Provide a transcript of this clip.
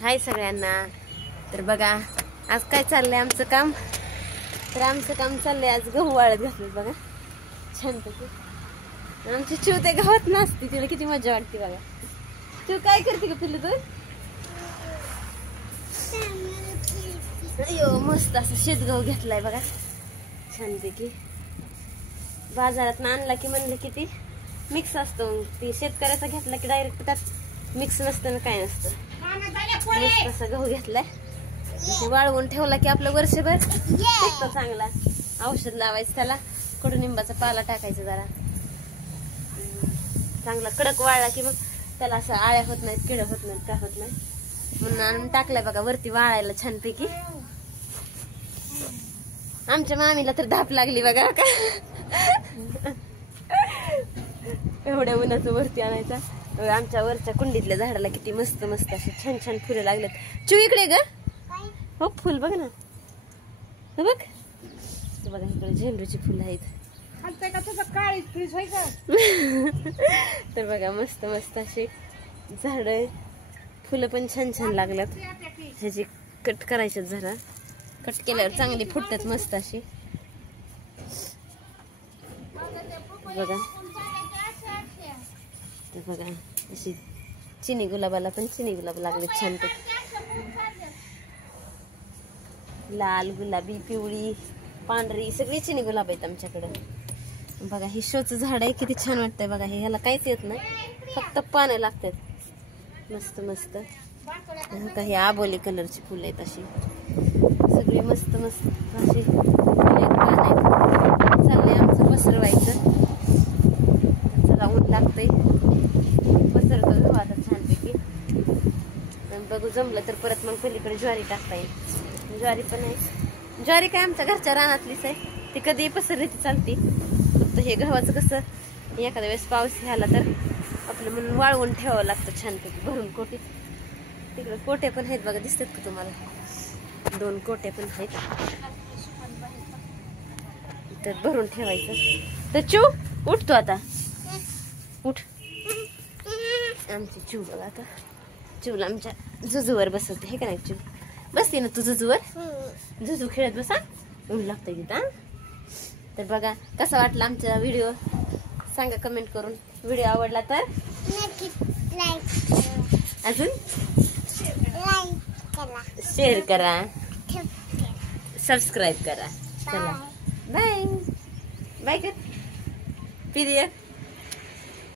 हाय सगळ्यांना। तर बघा आज काय चाललंय आमचं काम। तर आमचं काम चाललंय आज गहू वाळत घातले बघा छानपैकी। आमची चिव ते गावात नसते, तिला किती मजा वाटते बघा। तू काय करते का पिल्लू तू? अयो मस्त असं शेतगहू घेतलाय बघा छानपैकी। बाजारात आणला की म्हणलं की ती मिक्स असतो, ती शेतकऱ्याचा घेतला की डायरेक्ट त्यात मिक्स नसतं ना काय नसतं। मस्त असा गहू घेतलाय, वाळवून ठेवला की आपलं वर्षभर टिकतो चांगला। औषध लावायचं त्याला, कडुनिंबाचा पाला टाकायचा जरा, चांगला कडक वाळला की मग त्याला असं आळ्या होत नाहीत, किड होत नाहीत, काय होत नाही म्हणून आणून टाकलाय बघा वरती वाळायला छानपैकी। आमच्या मामीला तर धाप लागली बघा का एवढ्या उन्हाचं वरती आणायचा। आमच्या वरच्या कुंडीतल्या झाडाला किती मस्त मस्त असे छान छान फुलं लागलेत। चू इकडे ग, हो फुल बघ ना, बघ बघा इकडे झेंडूची फुलं आहेत तर बघा मस्त मस्त अशी झाड, फुलं पण छान छान लागल्यात। ह्याची कट करायच्यात, जरा कट केल्यावर चांगली फुटतात मस्त अशी बघा। तर बघा अशी चिनी गुलाबाला पण चिनी गुलाब लागले छान, लाल गुलाबी पिवळी पांढरी सगळी चिनी गुलाब आहेत आमच्याकडे। बघा हे शोचं झाड आहे, किती छान वाटतंय बघा। हे ह्याला काहीच येत नाही, फक्त पानं लागतात मस्त मस्त। काही आबोली कलरची फुलं आहेत अशी सगळी मस्त मस्त अशी चाललंय आमचं पसरवायचं। चला ऊन लागतंय, पसरतो घेऊ आता छानपैकी। बघू जमलं तर परत मग पलीकडे ज्वारी टाकता येईल। ज्वारी पण आहे, ज्वारी काय आमच्या घरच्या रानातलीच आहे, ती कधी पसरली ती चालती। फक्त हे गव्हाचं कसं एखाद्या वेळेस पाऊस झाला तर आपलं म्हणून वाळवून ठेवावं लागतं छानपैकी भरून कोटी। तिकडे कोटे पण आहेत बघा, दिसतात का तुम्हाला? 2 कोटे पण आहेत, तर भरून ठेवायचं। तर चू उठतो आता, उठ। आमची चिव बघा आता, चिवला आमच्या जुजूवर बसवते हे का नाही? चिव बसते ना तू जुजूवर, जुजू खेळत बसा, ऊन लागतंय तिथं। तर बघा कसा वाटला आमचा व्हिडिओ सांगा कमेंट करून। व्हिडिओ आवडला तर अजून शेअर करा, सबस्क्राईब करा। चला बाय बाय कर प्रिय।